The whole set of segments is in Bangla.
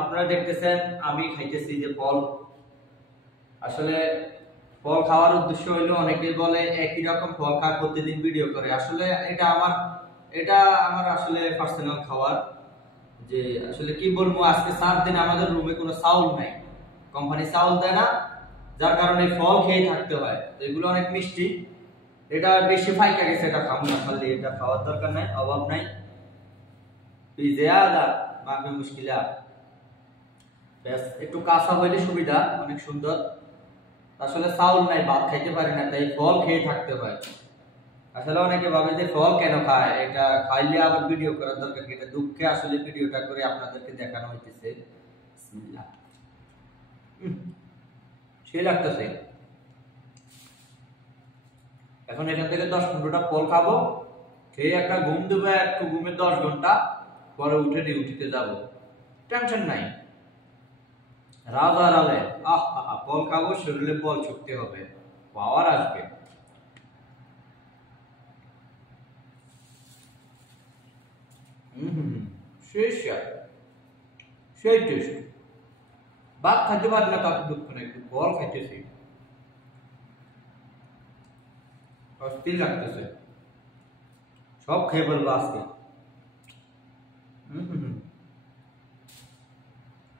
আপনারা দেখতেছেন আমি খাইতেছি যে ফল। আসলে ফল খাওয়ার উদ্দেশ্য হইলো, অনেকেই বলে একই রকম ফল খায় প্রতিদিন ভিডিও করে। আসলে এটা আমার আসলে পার্সোনাল খাওয়ার। যে আসলে কি বলবো, আজকে 7 দিন আমাদের রুমে কোনো চাউল নাই, কোম্পানি চাউল দেয় না, যার কারণে ফল খেয়ে থাকতে হয়। তো এগুলো অনেক মিষ্টি, এটা বেশি ফাইকা গেছে, এটা খাবো না। খালি এটা খাওয়ার দরকার নাই, অভাব নাই। পিজিয়াদা মাফি মুশকিলা, ব্যাস একটু কাঁচা হইলে সুবিধা, অনেক সুন্দর। আসলে চাউল নাই, ভাত খাইতে পারি না, তাই ফল খেয়ে থাকতে হয়। আসলে অনেকে ভাবে যে ফল কেন খায়, এটা খাইলে আবার ভিডিও করার দরকার কি? এটা দুঃখে আসলে ভিডিওটা করে আপনাদেরকে দেখানো হইতেছে। বিসমিল্লাহ। সে লাগতেছে। এখন এখান থেকে 10-15টা ফল খাবো, খেয়ে একটা ঘুম দেবো, একটু ঘুমে 10 ঘন্টা পরে উঠে ডিউটিতে যাব, টেনশন নাই। রাজা রালে ফল খাবো, শরীরে বল শক্তি হবে, পাওয়ার আসবে। শেষ সেই টেস্ট। ভাত খাইতে পারি না তাতে দুঃখ নেই, একটু ফল খাইতেছি, অস্থির লাগতেছে। সব খেয়ে বলবো আজকে।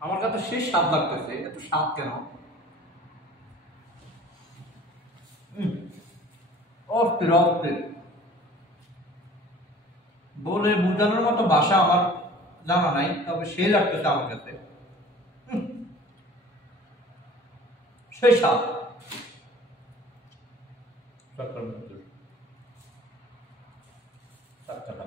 আমার কাছে শেষ স্বাদ লাগতেছে, এত স্বাদ কেন? অস্থির অস্থির, বলে বোঝানোর মতো ভাষা আমার জানা নাই, তবে সেই লাগতেছে আমার কাছে। সেই স্বাদ। টাকা